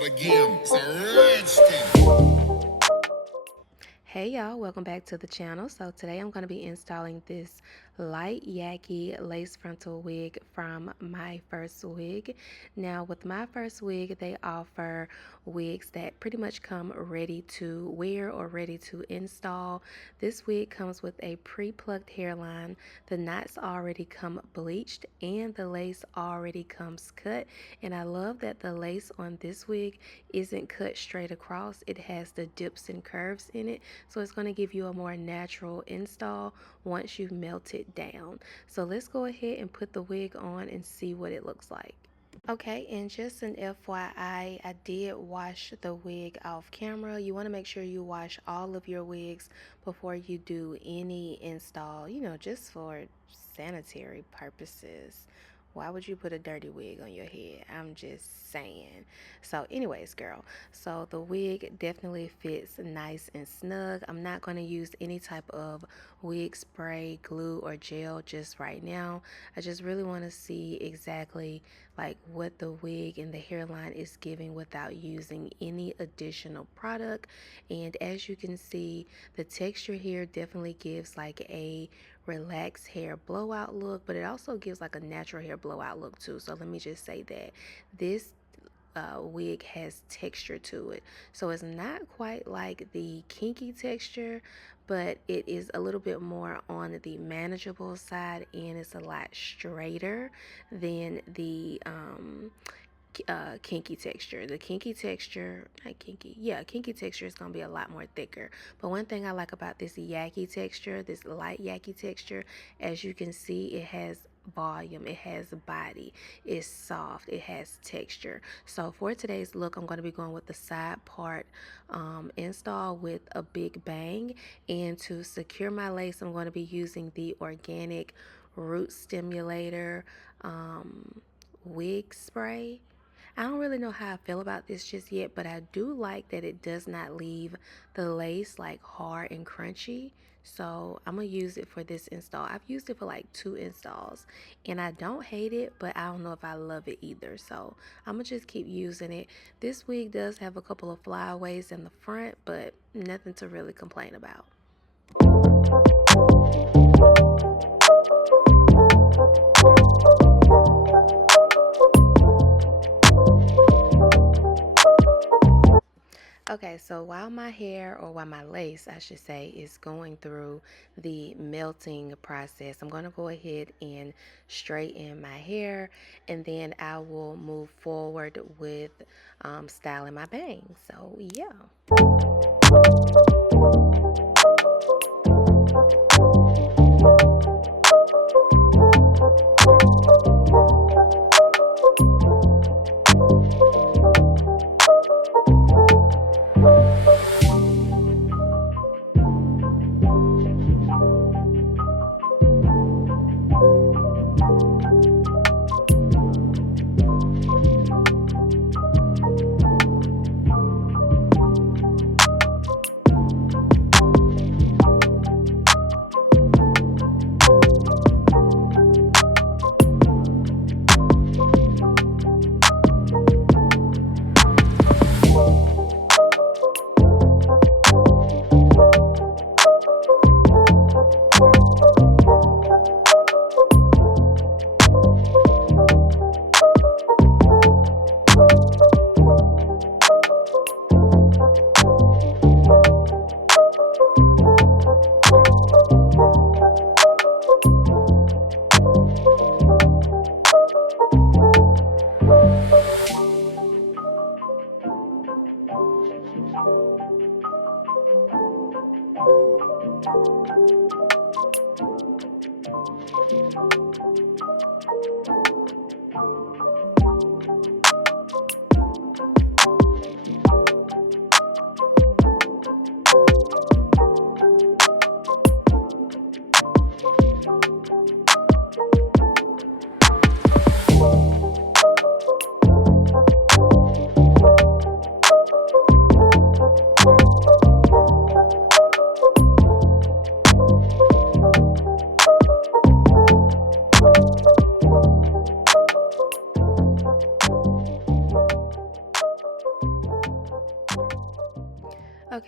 start again. It's a redskin. Hey y'all, welcome back to the channel. So today I'm going to be installing this light yaki lace frontal wig from MyFirstWig. Now with MyFirstWig, they offer wigs that pretty much come ready to wear or ready to install. This wig comes with a pre-plucked hairline. The knots already come bleached and the lace already comes cut. And I love that the lace on this wig isn't cut straight across. It has the dips and curves in it. So it's going to give you a more natural install once you melt it down. So let's go ahead and put the wig on and see what it looks like. Okay, and just an FYI, I did wash the wig off camera. You want to make sure you wash all of your wigs before you do any install, just for sanitary purposes. Why would you put a dirty wig on your head? I'm just saying. So anyways, girl, so the wig definitely fits nice and snug. I'm not going to use any type of wig spray, glue, or gel just right now. I just really want to see exactly like what the wig and the hairline is giving without using any additional product. And as you can see, the texture here definitely gives like a relaxed hair blowout look, but it also gives like a natural hair blowout look too. So let me just say that this wig has texture to it, so it's not quite like the kinky texture, but it is a little bit more on the manageable side, and it's a lot straighter than the kinky texture. The kinky texture, not kinky, yeah, kinky texture is going to be a lot more thicker. But one thing I like about this yaki texture, this light yaki texture, as you can see, it has volume, it has body, it's soft, it has texture. So for today's look, I'm going to be going with the side part install with a big bang, and to secure my lace, I'm going to be using the organic root stimulator wig spray. I don't really know how I feel about this just yet, but I do like that it does not leave the lace like hard and crunchy. So I'm going to use it for this install. I've used it for like 2 installs and I don't hate it, but I don't know if I love it either. So I'm going to just keep using it. This wig does have a couple of flyaways in the front, but nothing to really complain about. Okay, so while my hair, or while my lace, I should say, is going through the melting process, I'm going to go ahead and straighten my hair, and then I will move forward with styling my bangs. So, yeah.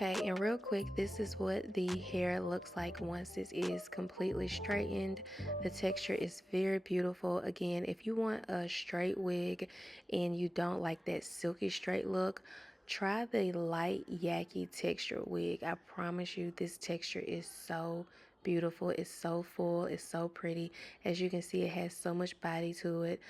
Okay, and real quick, this is what the hair looks like once this is completely straightened. The texture is very beautiful. Again, if you want a straight wig and you don't like that silky straight look, try the light yaki texture wig. I promise you, this texture is so beautiful. It's so full. It's so pretty. As you can see, it has so much body to it.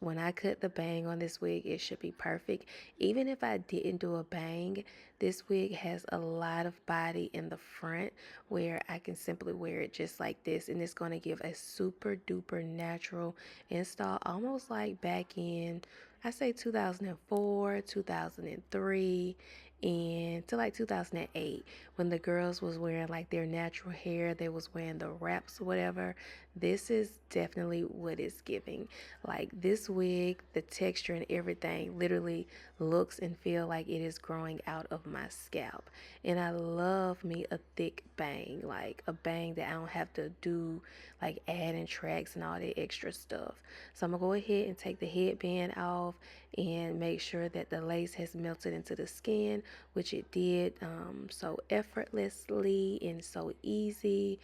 When I cut the bang on this wig, it should be perfect. Even if I didn't do a bang, this wig has a lot of body in the front where I can simply wear it just like this, and it's going to give a super duper natural install, almost like back in, I say 2004, 2003, and to like 2008, when the girls was wearing like their natural hair, they was wearing the wraps or whatever. This is definitely what it's giving. Like this wig, the texture and everything literally looks and feel like it is growing out of my scalp. And I love me a thick bang, like a bang that I don't have to do like adding tracks and all that extra stuff. So I'm gonna go ahead and take the headband off and make sure that the lace has melted into the skin, which it did so effortlessly and so easy.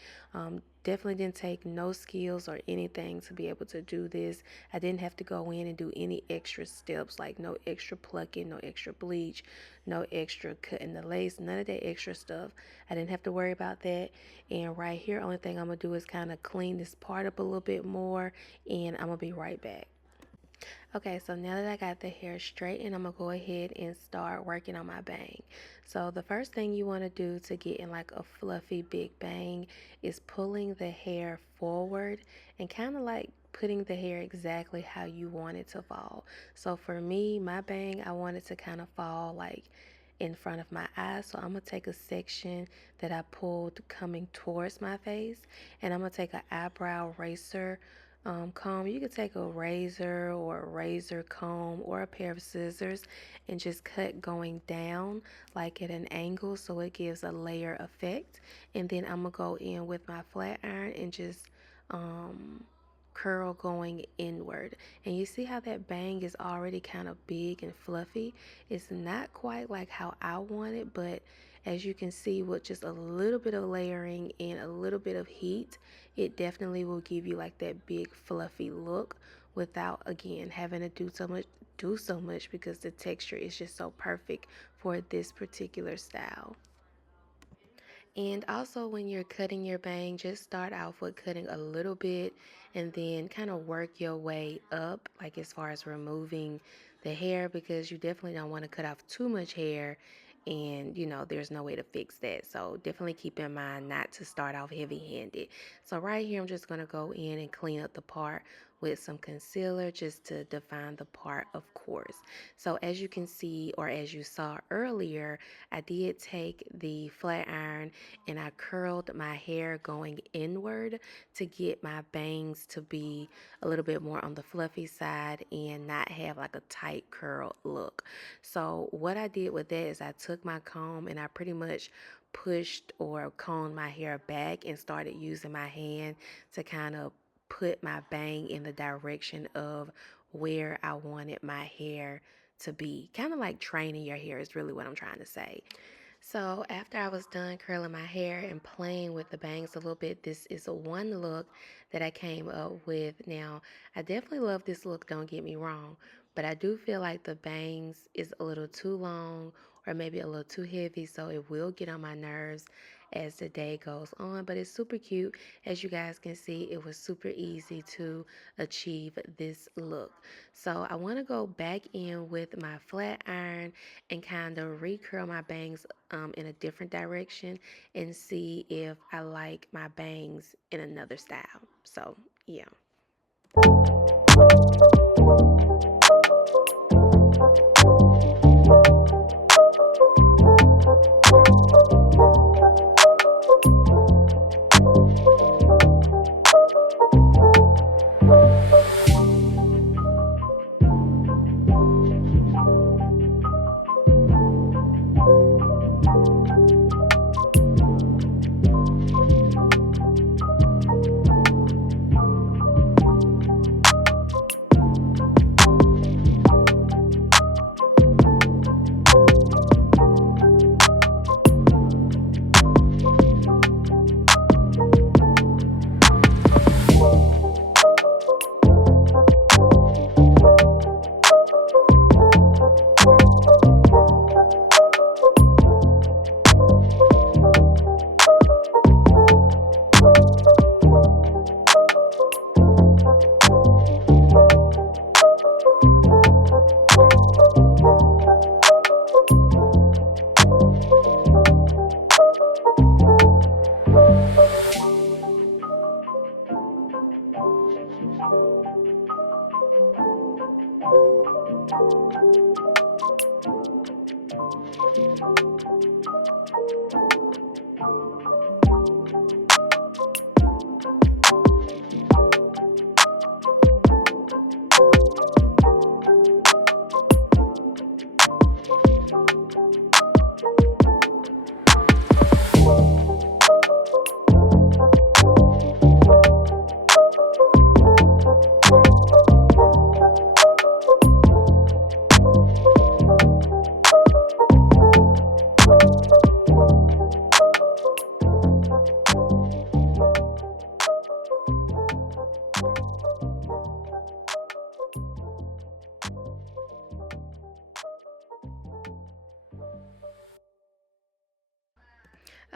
Definitely didn't take no skills or anything to be able to do this. I didn't have to go in and do any extra steps, like no extra plucking, no extra bleach, no extra cutting the lace, none of that extra stuff. I didn't have to worry about that. And right here, only thing I'm gonna do is kind of clean this part up a little bit more, and I'm gonna be right back. Okay, so now that I got the hair straightened, I'm gonna go ahead and start working on my bang. So the first thing you want to do to get in like a fluffy big bang is pulling the hair forward and kind of like putting the hair exactly how you want it to fall. So for me, my bang, I want it to kind of fall like in front of my eyes. So I'm gonna take a section that I pulled coming towards my face, and I'm gonna take an eyebrow eraser comb. You could take a razor or a razor comb or a pair of scissors and just cut going down like at an angle so it gives a layer effect. And then I'm gonna go in with my flat iron and just curl going inward. And you see how that bang is already kind of big and fluffy. It's not quite like how I want it, but as you can see, with just a little bit of layering and a little bit of heat, it definitely will give you like that big fluffy look without, again, having to do so much because the texture is just so perfect for this particular style. And also, when you're cutting your bang, just start off with cutting a little bit and then kind of work your way up, like as far as removing the hair, because you definitely don't want to cut off too much hair, and there's no way to fix that. So definitely keep in mind not to start off heavy-handed. So right here, I'm just going to go in and clean up the part with some concealer just to define the part, of course. So as you can see, or as you saw earlier, I did take the flat iron and I curled my hair going inward to get my bangs to be a little bit more on the fluffy side and not have like a tight curl look. So what I did with that is I took my comb and I pretty much pushed or combed my hair back and started using my hand to kind of put my bang in the direction of where I wanted my hair to be. Kind of like training your hair is really what I'm trying to say. So after I was done curling my hair and playing with the bangs a little bit, this is one look that I came up with. Now, I definitely love this look, don't get me wrong, but I do feel like the bangs is a little too long or maybe a little too heavy, so it will get on my nerves as the day goes on. But it's super cute. As you guys can see, it was super easy to achieve this look. So I want to go back in with my flat iron and kind of recurl my bangs in a different direction and see if I like my bangs in another style. So yeah.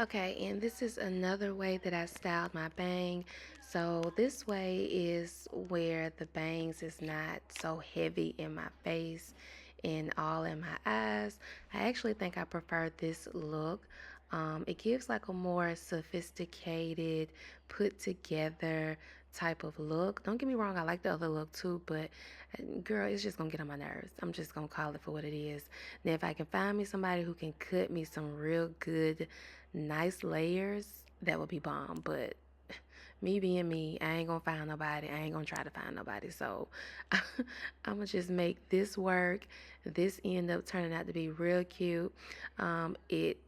Okay, and this is another way that I styled my bang. So this way is where the bangs is not so heavy in my face and all in my eyes. I actually think I prefer this look. It gives like a more sophisticated, put together type of look. Don't get me wrong, I like the other look too, but girl, it's just gonna get on my nerves. I'm just gonna call it for what it is. Now, if I can find me somebody who can cut me some real good nice layers, that would be bomb. But me being me, I ain't gonna find nobody. I ain't gonna try to find nobody. So I'm gonna just make this work. This end up turning out to be real cute. It's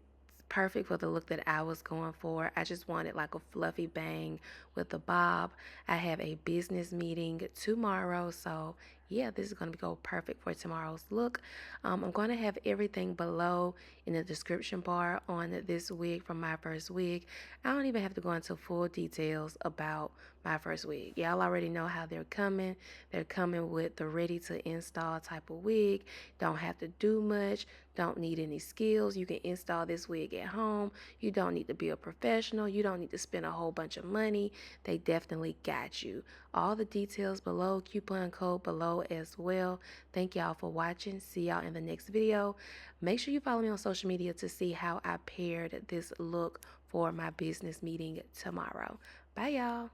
perfect for the look that I was going for. I just wanted like a fluffy bang with a bob. I have a business meeting tomorrow, so yeah, this is going to go perfect for tomorrow's look. I'm going to have everything below in the description bar on this wig from MyFirstWig. I don't even have to go into full details about MyFirstWig. Y'all already know how they're coming. They're coming with the ready to install type of wig. Don't have to do much. Don't need any skills. You can install this wig at home. You don't need to be a professional. You don't need to spend a whole bunch of money. They definitely got you. All the details below, coupon code below as well. Thank y'all for watching. See y'all in the next video. Make sure you follow me on social media to see how I paired this look for my business meeting tomorrow. Bye, y'all.